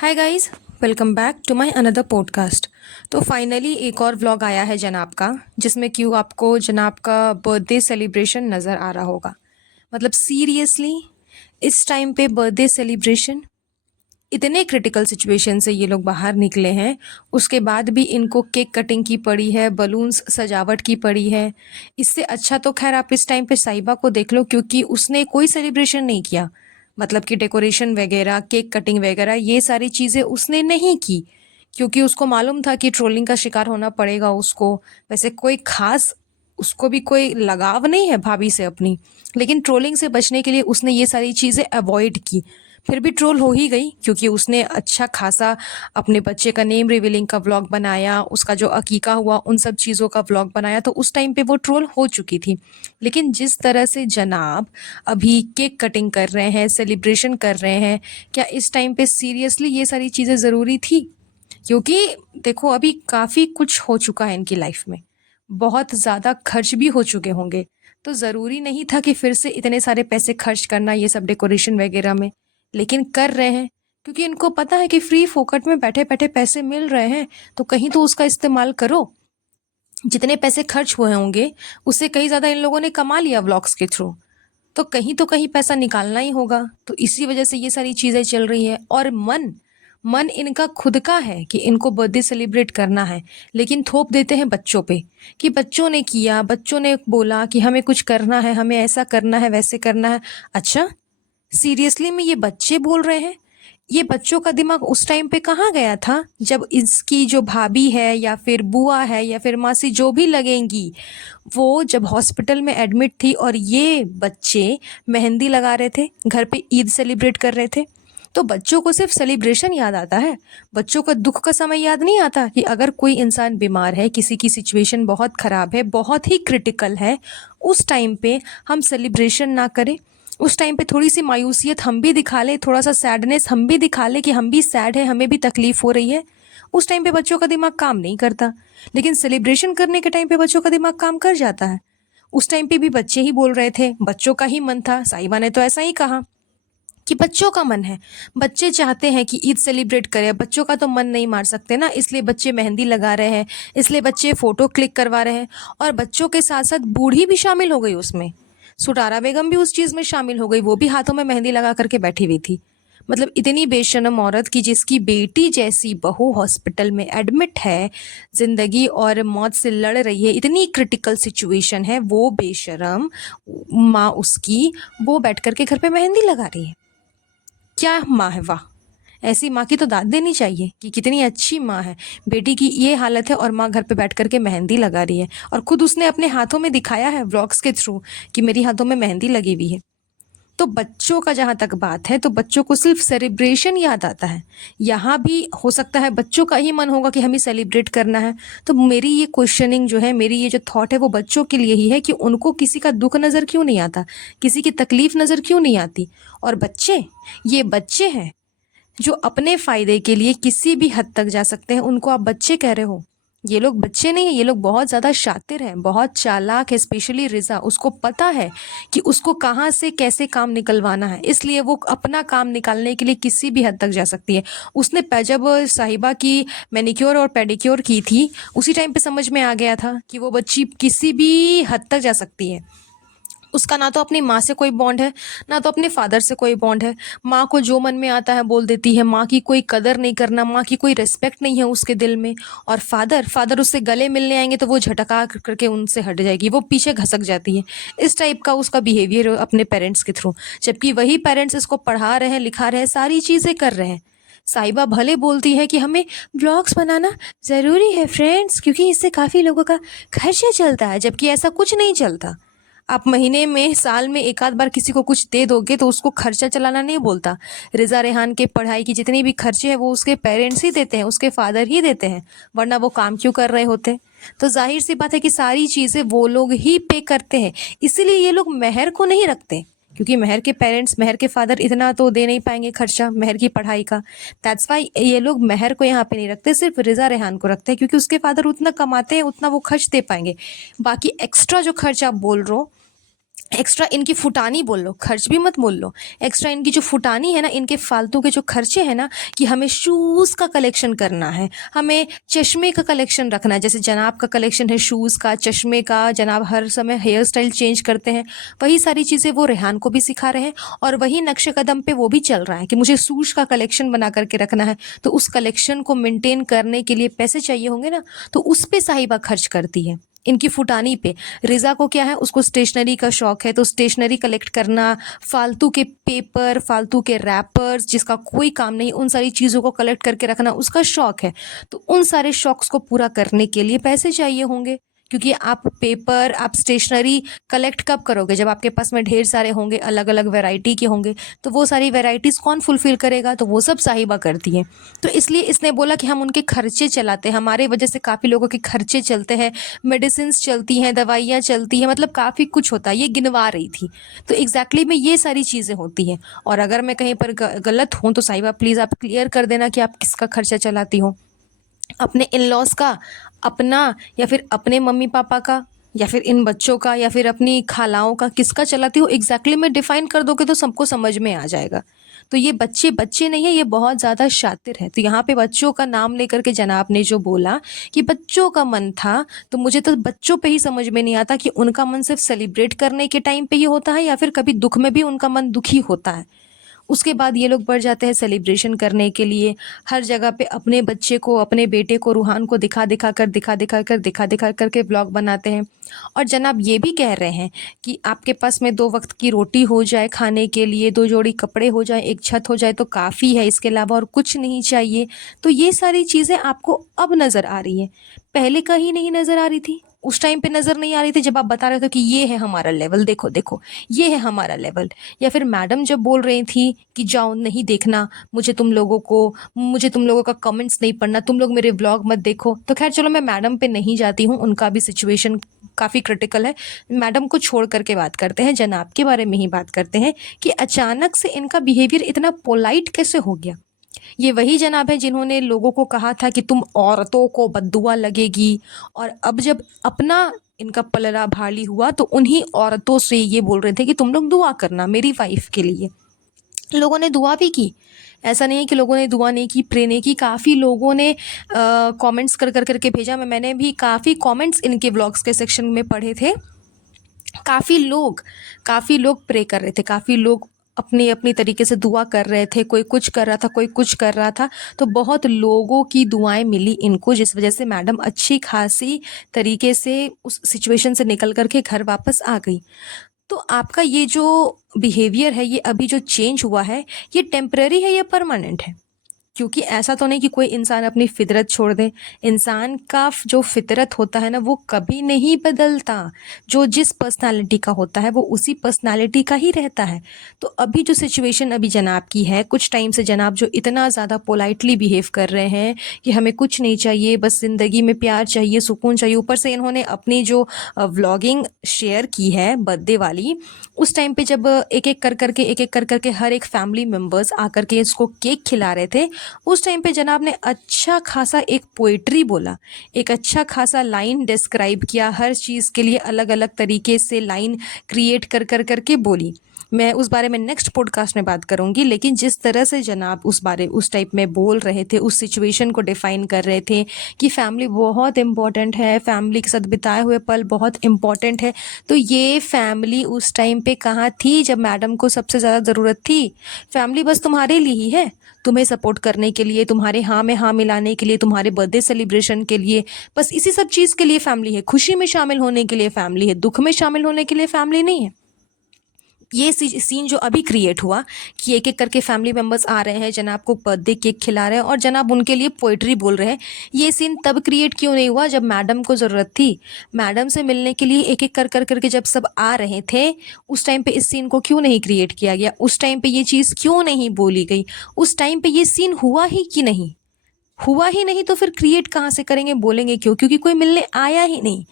Hi guys, welcome back to my another podcast. तो finally एक और व्लॉग आया है जनाब का, जिसमें क्यों आपको जनाब का बर्थडे सेलिब्रेशन नज़र आ रहा होगा। मतलब सीरियसली इस टाइम पे बर्थडे सेलिब्रेशन, इतने क्रिटिकल सिचुएशन से ये लोग बाहर निकले हैं, उसके बाद भी इनको केक कटिंग की पड़ी है, बलून्स सजावट की पड़ी है। इससे अच्छा तो खैर आप इस टाइम पे साहिबा को देख लो, क्योंकि उसने कोई सेलिब्रेशन नहीं किया। मतलब कि डेकोरेशन वगैरह, केक कटिंग वगैरह, ये सारी चीज़ें उसने नहीं की, क्योंकि उसको मालूम था कि ट्रोलिंग का शिकार होना पड़ेगा उसको। वैसे कोई खास उसको भी कोई लगाव नहीं है भाभी से अपनी, लेकिन ट्रोलिंग से बचने के लिए उसने ये सारी चीज़ें अवॉइड की। फिर भी ट्रोल हो ही गई, क्योंकि उसने अच्छा खासा अपने बच्चे का नेम रिवीलिंग का व्लॉग बनाया, उसका जो अकीका हुआ उन सब चीज़ों का व्लॉग बनाया, तो उस टाइम पे वो ट्रोल हो चुकी थी। लेकिन जिस तरह से जनाब अभी केक कटिंग कर रहे हैं, सेलिब्रेशन कर रहे हैं, क्या इस टाइम पे सीरियसली ये सारी चीज़ें ज़रूरी थी? क्योंकि देखो अभी काफ़ी कुछ हो चुका है इनकी लाइफ में, बहुत ज़्यादा खर्च भी हो चुके होंगे, तो ज़रूरी नहीं था कि फिर से इतने सारे पैसे खर्च करना ये सब डेकोरेशन वगैरह में। लेकिन कर रहे हैं, क्योंकि इनको पता है कि फ्री फोकट में बैठे बैठे पैसे मिल रहे हैं, तो कहीं तो उसका इस्तेमाल करो। जितने पैसे खर्च हुए होंगे उससे कहीं ज़्यादा इन लोगों ने कमा लिया व्लॉग्स के थ्रू, तो कहीं पैसा निकालना ही होगा। तो इसी वजह से ये सारी चीज़ें चल रही हैं। और मन मन इनका खुद का है कि इनको बर्थडे सेलिब्रेट करना है, लेकिन थोप देते हैं बच्चों पे कि बच्चों ने किया, बच्चों ने बोला कि हमें कुछ करना है, हमें ऐसा करना है, वैसे करना है। अच्छा, सीरियसली में ये बच्चे बोल रहे हैं? ये बच्चों का दिमाग उस टाइम पे कहाँ गया था, जब इसकी जो भाभी है या फिर बुआ है या फिर मासी जो भी लगेंगी, वो जब हॉस्पिटल में एडमिट थी और ये बच्चे मेहंदी लगा रहे थे, घर पे ईद सेलिब्रेट कर रहे थे। तो बच्चों को सिर्फ सेलिब्रेशन याद आता है, बच्चों का दुख का समय याद नहीं आता कि अगर कोई इंसान बीमार है, किसी की सिचुएशन बहुत ख़राब है, बहुत ही क्रिटिकल है, उस टाइम पे हम सेलिब्रेशन ना करें। उस टाइम पे थोड़ी सी मायूसियत हम भी दिखा लें, थोड़ा सा सैडनेस हम भी दिखा लें कि हम भी सैड है, हमें भी तकलीफ हो रही है। उस टाइम पे बच्चों का दिमाग काम नहीं करता, लेकिन सेलिब्रेशन करने के टाइम पे बच्चों का दिमाग काम कर जाता है। उस टाइम पे भी बच्चे ही बोल रहे थे, बच्चों का ही मन था, साहिबा ने तो ऐसा ही कहा कि बच्चों का मन है, बच्चे चाहते हैं कि ईद सेलिब्रेट करें, बच्चों का तो मन नहीं मार सकते ना, इसलिए बच्चे मेहंदी लगा रहे हैं, इसलिए बच्चे फ़ोटो क्लिक करवा रहे हैं। और बच्चों के साथ साथ बूढ़ी भी शामिल हो गई उसमें, सुटारा बेगम भी उस चीज़ में शामिल हो गई, वो भी हाथों में मेहंदी लगा करके बैठी हुई थी। मतलब इतनी बेशर्म औरत की जिसकी बेटी जैसी बहू हॉस्पिटल में एडमिट है, ज़िंदगी और मौत से लड़ रही है, इतनी क्रिटिकल सिचुएशन है, वो बेशर्म माँ उसकी, वो बैठ कर के घर पे मेहंदी लगा रही है। क्या माँ है, वाह! ऐसी माँ की तो दाद देनी चाहिए कि कितनी अच्छी माँ है। बेटी की ये हालत है और माँ घर पे बैठ कर के मेहंदी लगा रही है, और खुद उसने अपने हाथों में दिखाया है व्लॉग्स के थ्रू कि मेरी हाथों में मेहंदी लगी हुई है। तो बच्चों का जहाँ तक बात है, तो बच्चों को सिर्फ सेलिब्रेशन याद आता है। यहाँ भी हो सकता है बच्चों का ही मन होगा कि हमें सेलिब्रेट करना है। तो मेरी ये क्वेश्चनिंग जो है, मेरी ये जो थॉट है, वो बच्चों के लिए ही है कि उनको किसी का दुख नज़र क्यों नहीं आता, किसी की तकलीफ नज़र क्यों नहीं आती। और बच्चे, ये बच्चे हैं जो अपने फ़ायदे के लिए किसी भी हद तक जा सकते हैं, उनको आप बच्चे कह रहे हो? ये लोग बच्चे नहीं हैं, ये लोग बहुत ज़्यादा शातिर हैं, बहुत चालाक है। स्पेशली रिज़ा, उसको पता है कि उसको कहाँ से कैसे काम निकलवाना है, इसलिए वो अपना काम निकालने के लिए किसी भी हद तक जा सकती है। उसने जब साहिबा की मैनिक्योर और पेडिक्योर की थी, उसी टाइम पे समझ में आ गया था कि वो बच्ची किसी भी हद तक जा सकती है। उसका ना तो अपनी माँ से कोई बॉन्ड है, ना तो अपने फादर से कोई बॉन्ड है। माँ को जो मन में आता है बोल देती है, माँ की कोई कदर नहीं करना, माँ की कोई रिस्पेक्ट नहीं है उसके दिल में। और फादर फादर उससे गले मिलने आएंगे तो वो झटका करके उनसे हट जाएगी, वो पीछे घसक जाती है। इस टाइप का उसका बिहेवियर अपने पेरेंट्स के थ्रू, जबकि वही पेरेंट्स इसको पढ़ा रहे हैं, लिखा रहे हैं, सारी चीज़ें कर रहे हैं। साहिबा भले बोलती है कि हमें ब्लॉग्स बनाना ज़रूरी है फ्रेंड्स, क्योंकि इससे काफ़ी लोगों का खर्चा चलता है, जबकि ऐसा कुछ नहीं चलता। आप महीने में, साल में एक आध बार किसी को कुछ दे दोगे तो उसको खर्चा चलाना नहीं बोलता। रिज़ा रेहान के पढ़ाई की जितनी भी खर्चे हैं वो उसके पेरेंट्स ही देते हैं, उसके फादर ही देते हैं, वरना वो काम क्यों कर रहे होते। तो जाहिर सी बात है कि सारी चीज़ें वो लोग ही पे करते हैं। इसीलिए ये लोग मेहर को नहीं रखते, क्योंकि मेहर के पेरेंट्स, मेहर के फादर इतना तो दे नहीं पाएंगे खर्चा मेहर की पढ़ाई का। दैट्स वाई ये लोग मेहर को यहाँ पे नहीं रखते, सिर्फ रिज़ा रेहान को रखते हैं, क्योंकि उसके फादर उतना कमाते हैं, उतना वो खर्च दे पाएंगे। बाकी एक्स्ट्रा जो खर्च आप बोल रहे हो, एक्स्ट्रा इनकी फुटानी बोल लो, खर्च भी मत बोल लो, एक्स्ट्रा इनकी जो फुटानी है ना, इनके फालतू के जो खर्चे हैं ना, कि हमें शूज़ का कलेक्शन करना है, हमें चश्मे का कलेक्शन रखना है। जैसे जनाब का कलेक्शन है शूज़ का, चश्मे का, जनाब हर समय हेयर स्टाइल चेंज करते हैं, वही सारी चीज़ें वो रेहान को भी सिखा रहे हैं और वही नक्शे कदम पे वो भी चल रहा है कि मुझे शूज़ का कलेक्शन बना करके रखना है। तो उस कलेक्शन को मेंटेन करने के लिए पैसे चाहिए होंगे ना, तो उस पे साहिबा खर्च करती है, इनकी फुटानी पे। रिज़ा को क्या है, उसको स्टेशनरी का शौक है, तो स्टेशनरी कलेक्ट करना, फालतू के पेपर, फालतू के रैपर्स जिसका कोई काम नहीं, उन सारी चीज़ों को कलेक्ट करके रखना उसका शौक है। तो उन सारे शौक़्स को पूरा करने के लिए पैसे चाहिए होंगे, क्योंकि आप पेपर, आप स्टेशनरी कलेक्ट कब करोगे, जब आपके पास में ढेर सारे होंगे, अलग अलग वैरायटी के होंगे। तो वो सारी वैरायटीज़ कौन फुलफ़िल करेगा, तो वो सब साहिबा करती है। तो इसलिए इसने बोला कि हम उनके खर्चे चलाते हैं, हमारे वजह से काफ़ी लोगों के खर्चे चलते हैं, मेडिसिन्स चलती हैं, दवाइयाँ चलती हैं, मतलब काफ़ी कुछ होता है। ये गिनवा रही थी। तो एग्जैक्टली में ये सारी चीज़ें होती हैं। और अगर मैं कहीं पर गलत हूँ तो साहिबा प्लीज़ आप क्लियर कर देना कि आप किसका खर्चा चलाती हो, अपने इन लॉज का, अपना, या फिर अपने मम्मी पापा का, या फिर इन बच्चों का, या फिर अपनी खालाओं का, किसका चलाती हो एग्जैक्टली में डिफाइन कर दोगे तो सबको समझ में आ जाएगा। तो ये बच्चे बच्चे नहीं है, ये बहुत ज़्यादा शातिर है। तो यहाँ पे बच्चों का नाम लेकर के जनाब ने जो बोला कि बच्चों का मन था, तो मुझे तो बच्चों पे ही समझ में नहीं आता कि उनका मन सिर्फ सेलिब्रेट करने के टाइम पे ही होता है या फिर कभी दुख में भी उनका मन दुखी होता है। उसके बाद ये लोग बढ़ जाते हैं सेलिब्रेशन करने के लिए, हर जगह पे अपने बच्चे को, अपने बेटे को, रूहान को दिखा दिखा कर के ब्लॉग बनाते हैं। और जनाब ये भी कह रहे हैं कि आपके पास में 2 वक्त की रोटी हो जाए खाने के लिए, 2 जोड़ी कपड़े हो जाए, एक छत हो जाए तो काफ़ी है, इसके अलावा और कुछ नहीं चाहिए। तो ये सारी चीज़ें आपको अब नज़र आ रही हैं, पहले कहीं नहीं नज़र आ रही थी। उस टाइम पे नज़र नहीं आ रही थी जब आप बता रहे थे कि ये है हमारा लेवल, देखो देखो ये है हमारा लेवल। या फिर मैडम जब बोल रही थी कि जाओ नहीं देखना, मुझे तुम लोगों का कमेंट्स नहीं पढ़ना, तुम लोग मेरे व्लॉग मत देखो। तो खैर चलो मैं मैडम पे नहीं जाती हूँ, उनका भी सिचुएशन काफ़ी क्रिटिकल है। मैडम को छोड़ करके बात करते हैं, जनाब के बारे में ही बात करते हैं कि अचानक से इनका बिहेवियर इतना पोलाइट कैसे हो गया। ये वही जनाब है जिन्होंने लोगों को कहा था कि तुम औरतों को बद्दुआ लगेगी, और अब जब अपना इनका पलड़ा भारी हुआ तो उन्हीं औरतों से ये बोल रहे थे कि तुम लोग दुआ करना मेरी वाइफ के लिए। लोगों ने दुआ भी की, ऐसा नहीं है कि लोगों ने दुआ नहीं की, प्रे नहीं की। काफ़ी लोगों ने कमेंट्स कर कर करके भेजा, मैंने भी काफ़ी कमेंट्स इनके व्लॉग्स के सेक्शन में पढ़े थे। काफ़ी लोग प्रे कर रहे थे, काफ़ी लोग अपनी अपनी तरीके से दुआ कर रहे थे, कोई कुछ कर रहा था, कोई कुछ कर रहा था। तो बहुत लोगों की दुआएं मिली इनको, जिस वजह से मैडम अच्छी खासी तरीके से उस सिचुएशन से निकल करके घर वापस आ गई। तो आपका ये जो बिहेवियर है, ये अभी जो चेंज हुआ है, ये टेम्पररी है या परमानेंट है? क्योंकि ऐसा तो नहीं कि कोई इंसान अपनी फितरत छोड़ दे। इंसान का जो फितरत होता है ना, वो कभी नहीं बदलता। जो जिस पर्सनालिटी का होता है वो उसी पर्सनालिटी का ही रहता है। तो अभी जो सिचुएशन अभी जनाब की है, कुछ टाइम से जनाब जो इतना ज़्यादा पोलाइटली बिहेव कर रहे हैं कि हमें कुछ नहीं चाहिए, बस ज़िंदगी में प्यार चाहिए, सुकून चाहिए। ऊपर से इन्होंने अपनी जो व्लॉगिंग शेयर की है बर्थडे वाली, उस टाइम पे जब एक एक कर करके हर एक फैमिली मेम्बर्स आकर के इसको केक खिला रहे थे, उस टाइम पे जनाब ने अच्छा खासा एक पोइट्री बोला, एक अच्छा खासा लाइन डिस्क्राइब किया, हर चीज़ के लिए अलग अलग तरीके से लाइन क्रिएट कर कर करके बोली। मैं उस बारे में नेक्स्ट पॉडकास्ट में बात करूंगी, लेकिन जिस तरह से जनाब उस टाइप में बोल रहे थे, उस सिचुएशन को डिफाइन कर रहे थे कि फैमिली बहुत इम्पॉर्टेंट है, फैमिली के साथ बिताए हुए पल बहुत इम्पॉर्टेंट है। तो ये फैमिली उस टाइम पे कहाँ थी जब मैडम को सबसे ज़्यादा ज़रूरत थी? फैमिली बस तुम्हारे लिए ही है, तुम्हें सपोर्ट करने के लिए, तुम्हारे हाँ में हाँ मिलाने के लिए, तुम्हारे बर्थडे सेलिब्रेशन के लिए, बस इसी सब चीज़ के लिए फैमिली है। खुशी में शामिल होने के लिए फैमिली है, दुख में शामिल होने के लिए फैमिली नहीं है। ये सीन जो अभी क्रिएट हुआ कि एक एक करके फैमिली मेम्बर्स आ रहे हैं, जनाब को बर्थडे केक खिला रहे हैं और जनाब उनके लिए पोइट्री बोल रहे हैं, ये सीन तब क्रिएट क्यों नहीं हुआ जब मैडम को ज़रूरत थी? मैडम से मिलने के लिए एक एक कर करके जब सब आ रहे थे, उस टाइम पे इस सीन को क्यों नहीं क्रिएट किया गया? उस टाइम पे ये चीज़ क्यों नहीं बोली गई? उस टाइम पे ये सीन हुआ ही कि नहीं? हुआ ही नहीं तो फिर क्रिएट कहाँ से करेंगे, बोलेंगे क्यों? क्योंकि कोई मिलने आया ही नहीं।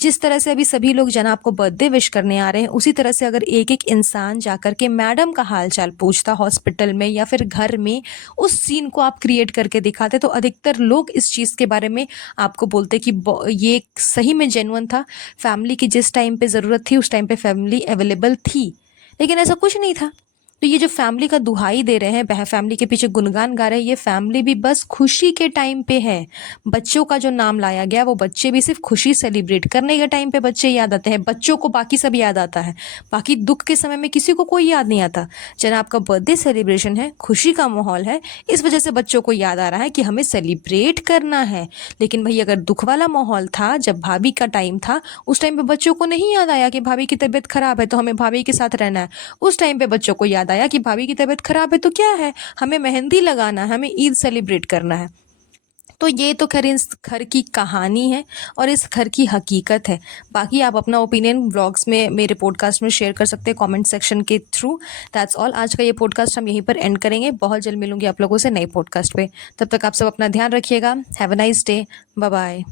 जिस तरह से अभी सभी लोग जनाब को बर्थडे विश करने आ रहे हैं, उसी तरह से अगर एक-एक इंसान जाकर के मैडम का हाल-चाल पूछता हॉस्पिटल में या फिर घर में, उस सीन को आप क्रिएट करके दिखाते तो अधिकतर लोग इस चीज़ के बारे में आपको बोलते कि ये सही में जेन्युइन था। फैमिली की जिस टाइम पे ज़रूरत थी उस टाइम पे फैमिली अवेलेबल थी। लेकिन ऐसा कुछ नहीं था। तो ये जो फैमिली का दुहाई दे रहे हैं, फैमिली के पीछे गुणगान गा रहे हैं, ये फैमिली भी बस खुशी के टाइम पे है। बच्चों का जो नाम लाया गया, वो बच्चे भी सिर्फ खुशी सेलिब्रेट करने के टाइम पे बच्चे याद आते हैं। बच्चों को बाकी सब याद आता है, बाकी दुख के समय में किसी को कोई याद नहीं आता। जनाब का बर्थडे सेलिब्रेशन है, खुशी का माहौल है, इस वजह से बच्चों को याद आ रहा है कि हमें सेलिब्रेट करना है। लेकिन भाई अगर दुख वाला माहौल था, जब भाभी का टाइम था, उस टाइम पे बच्चों को नहीं याद आया कि भाभी की तबीयत खराब है तो हमें भाभी के साथ रहना है। उस टाइम पे बच्चों को याद आया कि भाभी की तबीयत खराब है तो क्या है, हमें मेहंदी लगाना है, हमें ईद सेलिब्रेट करना है। तो ये तो खैर इस घर की कहानी है और इस घर की हकीकत है। बाकी आप अपना ओपिनियन व्लॉग्स में, मेरे पॉडकास्ट में शेयर कर सकते हैं कमेंट सेक्शन के थ्रू। That's all. आज का ये पॉडकास्ट हम यहीं पर एंड करेंगे। बहुत जल्द मिलूंगी आप लोगों से नए पॉडकास्ट पे। तब तक आप सब अपना ध्यान रखिएगा। Have a nice day. Bye bye.